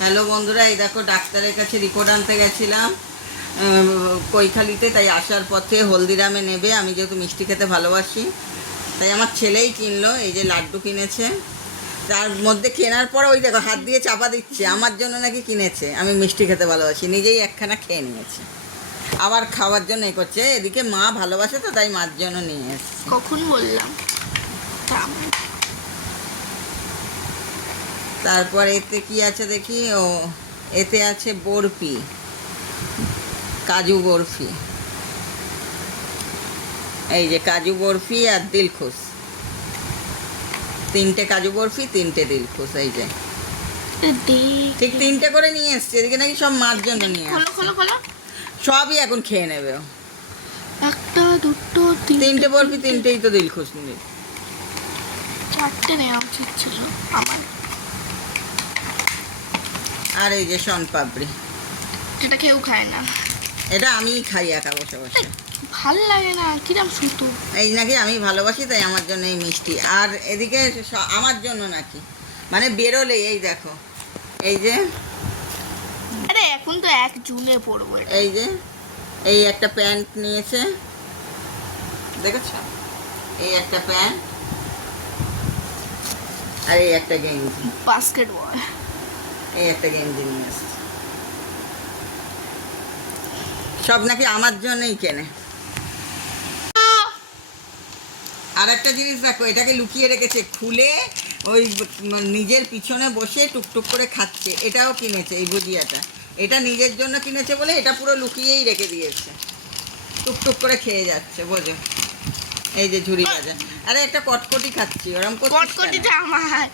Hello বন্ধুরা, এই দেখো ডাক্তারের কাছে রিপোর্ট আনতে গেছিলাম কৈখালিতে। তাই আসার পথে হলদিরামে নেবে, আমি যেহেতু মিষ্টি খেতে ভালোবাসি তাই আমার ছেলেই কিনলো। এই যে লাড্ডু কিনেছে, তার মধ্যে কেনার পরে ওই দেখো হাত দিয়ে চাপা দিচ্ছে, আমার জন্য নাকি কিনেছে। আমি মিষ্টি খেতে ভালোবাসি, নিজেই একখানা খেয়ে নিয়েছে, আবার খাওয়ার জন্য এ করছে। এদিকে মা ভালোবাসে তো তাই মার জন্য নিয়ে এসছে। কখন বললাম? তারপর এতে কি আছে দেখি, ও এতে আছে বরফি, কাজু বরফি। এই যে কাজু বরফি আর দিলখুশ, তিনটে কাজু বরফি, তিনটে দিলখুশ। এই যে ঠিক তিনটে করে নিয়ে এসছে। এদিকে নাকি সব মার জন্য নিয়ে আসছে। সবই এখন খেয়ে নেবে ও। একটা দুটো তিনটে বরফি, তিনটেই তো দিলখুশ নিয়ে। চারটে নেওয়া উচিত ছিল আমার। আর এই যে শন পাপড়ি, এটা কেউ খায় না। এটা আমিই খাই একা বসে বসে, ভাল লাগে না, কিরম সুতো। এই নাকি আমি ভালোবাসি তাই আমার জন্য এই মিষ্টি। আর এদিকে আমার জন্য নাকি মানে বেরোলে এই দেখো, এই যে আরে এখন তো 1 জুনে পড়বো। এই যে এই একটা প্যান্ট নিয়েছে, দেখেছ? এই একটা প্যান্ট আর এই একটা গেঞ্জি, বাস্কেটবল। এই একটা গেঞ্জি নিয়ে এসছে। সব নাকি আমার জন্যই কেনে। আর একটা জিনিস দেখো, এটাকে লুকিয়ে রেখেছে, খুলে ওই নিজের পিছনে বসে টুকটুক করে খাচ্ছে। এটাও কিনেছে, এই ভুজিয়াটা। এটা নিজের জন্য কিনেছে বলে এটা পুরো লুকিয়েই রেখে দিয়েছে, টুকটুক করে খেয়ে যাচ্ছে, বোঝো? এই যে ঝুড়ি ভাজা। আরে একটা কটকটি খাচ্ছি, ওরম কটকটিটা আমার।